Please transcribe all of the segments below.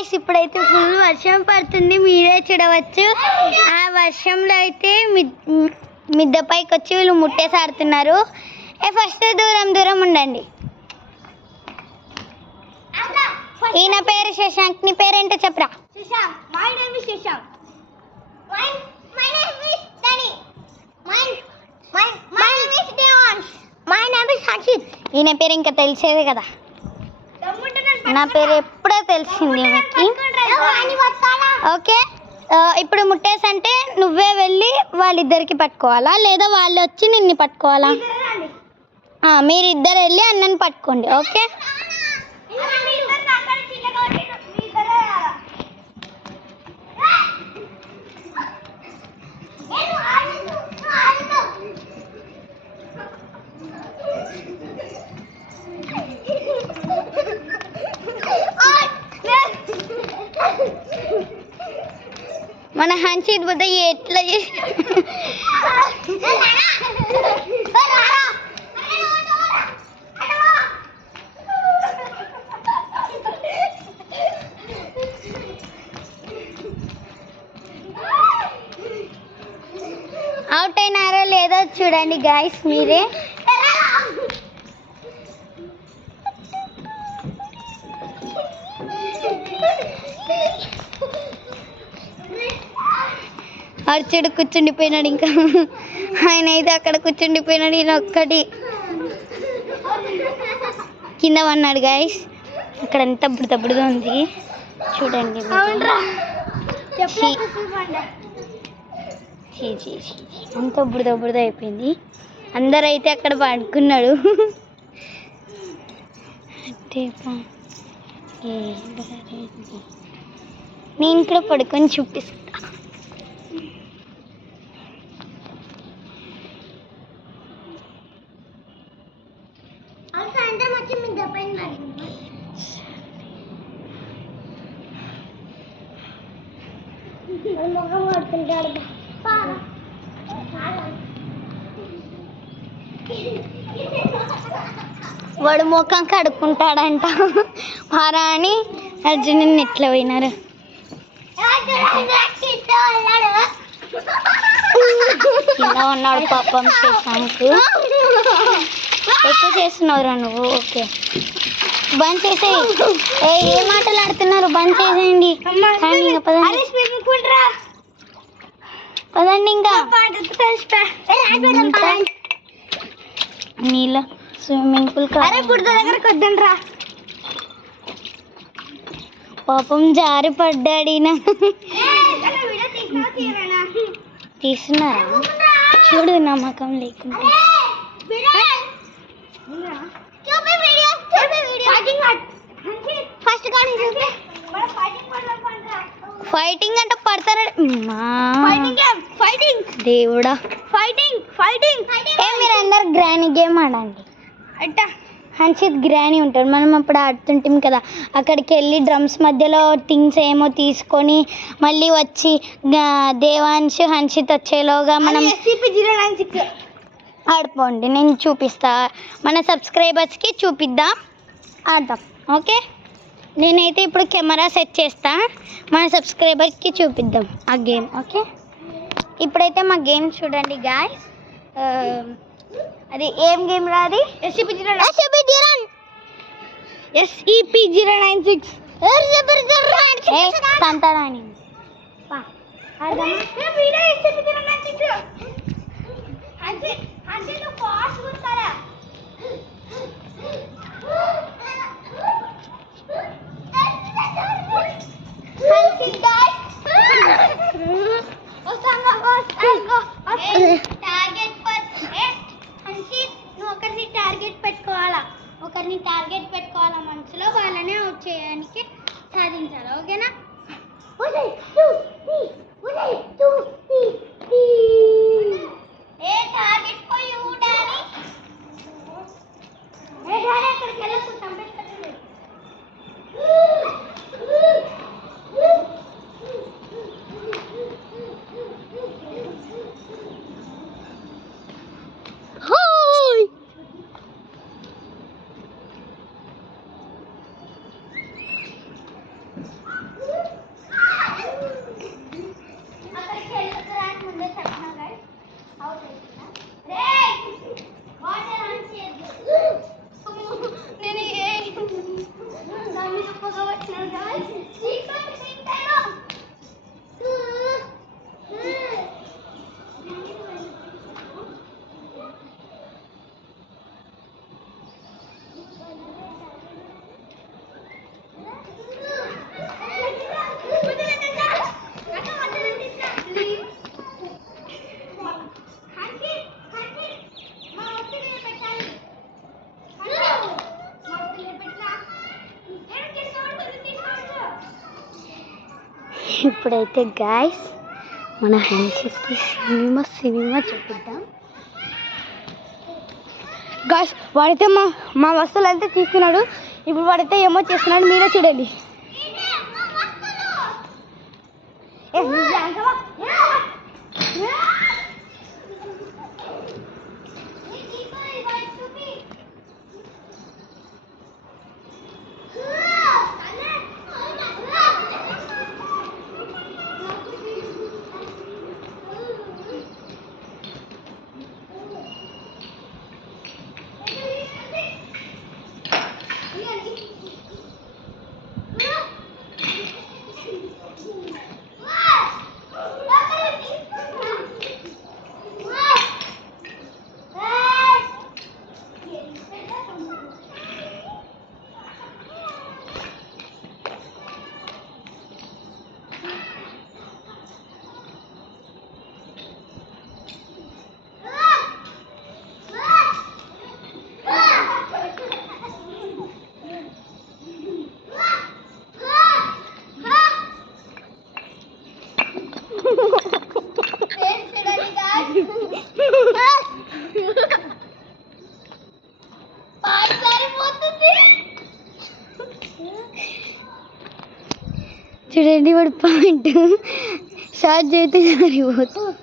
Guys ఇప్పుడైతే full వర్షం పడుతుంది, మీరే చూడవచ్చు. ఆ వర్షంలో అయితే మిద్దపైకి వచ్చి వీళ్ళు ముట్టేసి ఆడుతున్నారు. ఫస్ట్ దూరం ఉండండి. ఈయన పేరు శశాంక్, నీ పేరేంటో చెప్పరా? Shashank. My name is Shashank. My name is Dhani. My name is Devansh. My name is Harshit. ఈయన పేరు ఇంకా తెలిసేదే కదా, నా పేరు ఎప్పుడో తెలిసింది మీకు. ఓకే, ఇప్పుడు ముట్టేసి అంటే నువ్వే వెళ్ళి వాళ్ళిద్దరికి పట్టుకోవాలా, లేదా వాళ్ళు వచ్చి నిన్ను పట్టుకోవాలా? మీరిద్దరు వెళ్ళి అన్నని పట్టుకోండి. ఓకే, మన హన్షిత్ బుద్ధ ఎట్లా చేసి అవుట్ అయినారో లేదో చూడండి గాయస్ మీరే. అర్చుడు కూర్చుండిపోయినాడు, ఇంకా ఆయన అయితే అక్కడ కూర్చుండిపోయినాడు. ఈయన ఒక్కటి కింద పన్నాడు గాయస్. అక్కడ ఎంత బుడదబుడుగా ఉంది చూడండి. అంత బుడద అయిపోయింది. అందరైతే అక్కడ పడుకున్నాడు. నేను కూడా పడుకొని చూపిస్తా. వాడు ముఖం కడుక్కుంటాడంట పారా అని అర్జున్ ఎట్లా పోయినారు. కింద ఉన్నాడు పాపం శశాంక్. ఎక్కువ చేస్తున్నావురా నువ్వు. ఓకే, బంద్ చేసేయి. ఏ మాటలు ఆడుతున్నారు, బంద్ చేసేయండి. పదండి ఇంకా నీళ్ళ స్విమ్మింగ్ పూల్ దగ్గరకు వద్దండి రా. పాపం జారి పడ్డాడిన. తీస్తున్నారా? చూడు నమ్మకం లేకుండా. ఫైటింగ్ అంటే పడతారా దేవుడా? మీరు అందరు గ్రానీ గేమ్ ఆడండి. హన్షిత్ గ్రానీ ఉంటాడు. మనం అప్పుడు ఆడుతుంటాం కదా, అక్కడికి వెళ్ళి డ్రమ్స్ మధ్యలో థింగ్స్ ఏమో తీసుకొని మళ్ళీ వచ్చి దేవాంశ్ హన్షిత్ వచ్చేలోగా మనం ఆడుకోండి. నేను చూపిస్తా, మన సబ్స్క్రైబర్స్కి చూపిద్దాం, ఆడదాం. ఓకే, నేనైతే ఇప్పుడు కెమెరా సెట్ చేస్తా, మన సబ్స్క్రైబర్స్కి చూపిద్దాం ఆ గేమ్. ఓకే, ఇప్పుడైతే మా గేమ్ చూడండి గాయ్స్. అది ఏం గేమ్ రా? అది SCP-096 తంతాడాని. ఒకరిని టార్గెట్ పెట్టుకోవాలా మనసులో, వాళ్ళనే అవుట్ చేయడానికి సాధించాలి. ఓకేనా? టార్గెట్ పోయి ఊడాలి. అక్కడికి వెళ్ళకు, చంపేస్తుంది. ఇప్పుడైతే గాయ్స్ మన హెన్సీకి సినిమా చూపిద్దాం. గాయ్స్ వాడైతే మా వస్తువులు అయితే తీసుకున్నాడు. ఇప్పుడు వాడైతే ఏమో చేస్తున్నాడు, మీరే చూడండి. చూడండి వాడు పాయింట్ షార్ట్ అయితే సరిపోతుంది.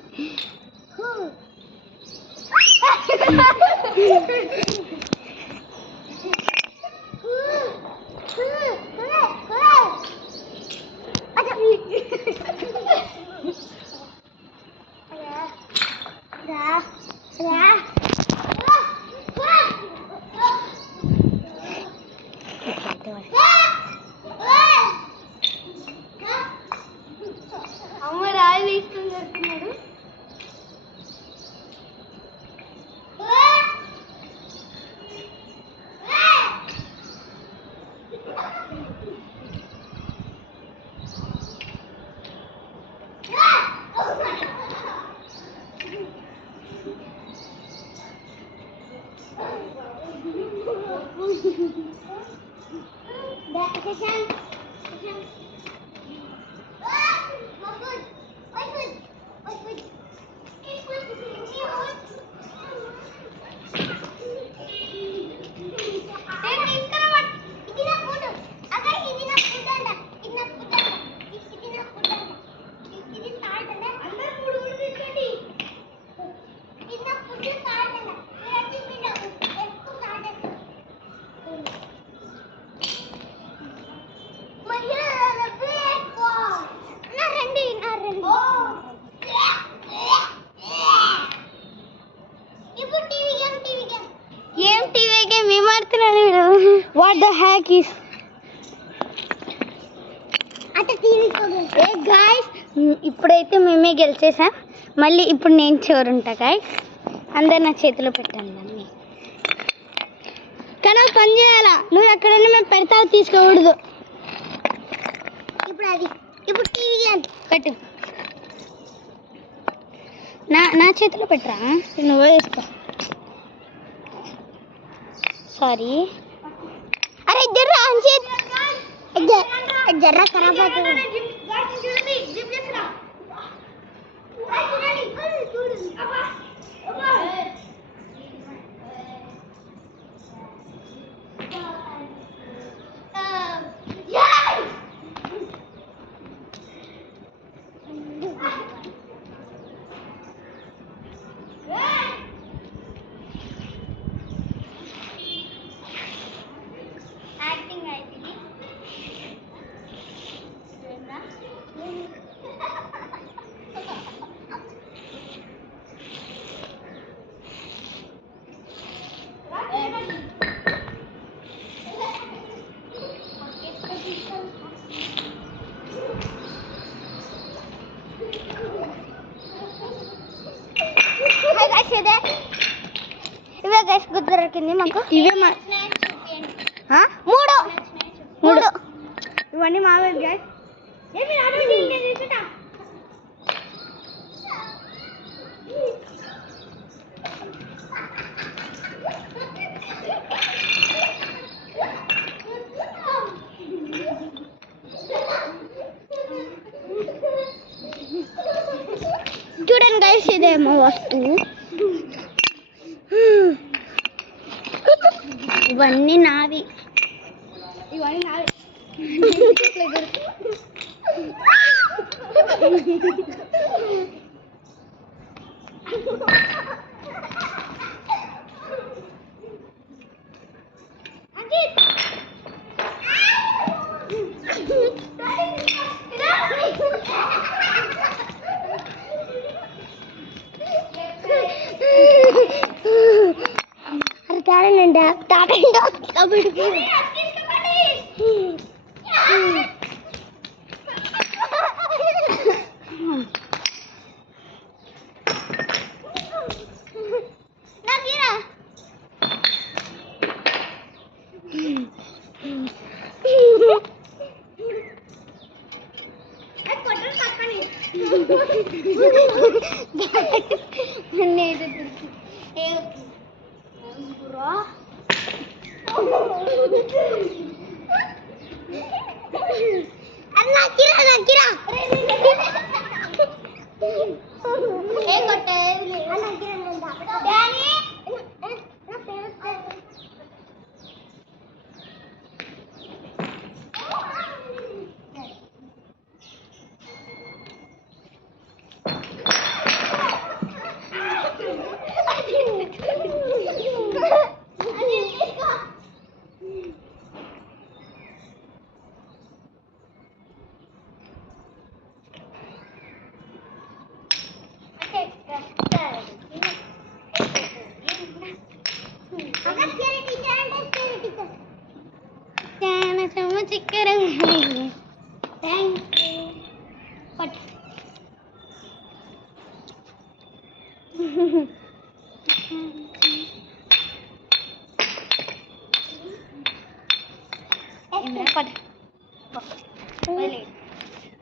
అమ్మ రాయి తీసుకుని జరుగుతున్నాడు. What the heck is guys? ఇప్పుడైతే మేమే గెలిచేసాం. మళ్ళీ ఇప్పుడు నేను చివరుంటా గాయస్. అందరు నా చేతిలో పెట్టండి అన్నీ. కానీ పని చేయాలా, నువ్వు ఎక్కడైనా మేము పెడతావు, తీసుకోకూడదు. ఇప్పుడు టీవీ పెట్టు. నా చేతిలో పెట్టరా, నువ్వే తీసుకో. సారీ. अरे जर्रा अंशित जर्रा खराब है ఇవే గైస్ గుర్తు దొరికింది మాకు. ఇవే మూడు ఇవన్నీ మావే గైస్. చూడండి గైస్, ఇదేమో వస్తువు. ఇవన్నీ నావి.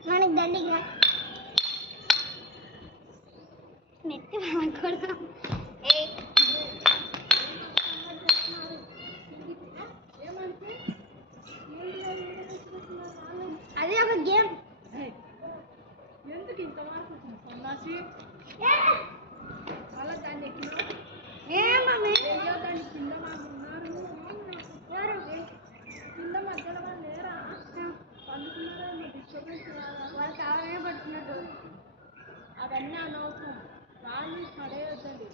మనకి దండిగా నెత్తి కూడా అది ఒక గేమ్. ఎందుకు ఇంత వరకు వాళ్ళు కావాలనే పడుతున్నట్టు. అవన్నీ అనవసరం, వాళ్ళు పడేయొద్దండి.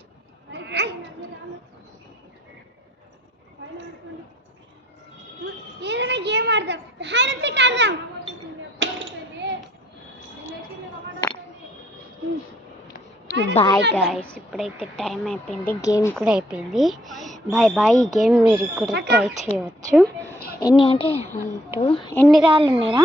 ఏదైనా గేమ్ ఆడదాం, హైడ్ అండ్ సీక్ ఆడదాం. బాయ్ గాయ్స్, ఇప్పుడైతే టైం అయిపోయింది, గేమ్ కూడా అయిపోయింది. Bye bye. ఈ గేమ్ మీరు కూడా ట్రై చేయవచ్చు. ఎన్ని అంటే 1 2 ఎన్ని రాళ్ళు ఉన్నాయా?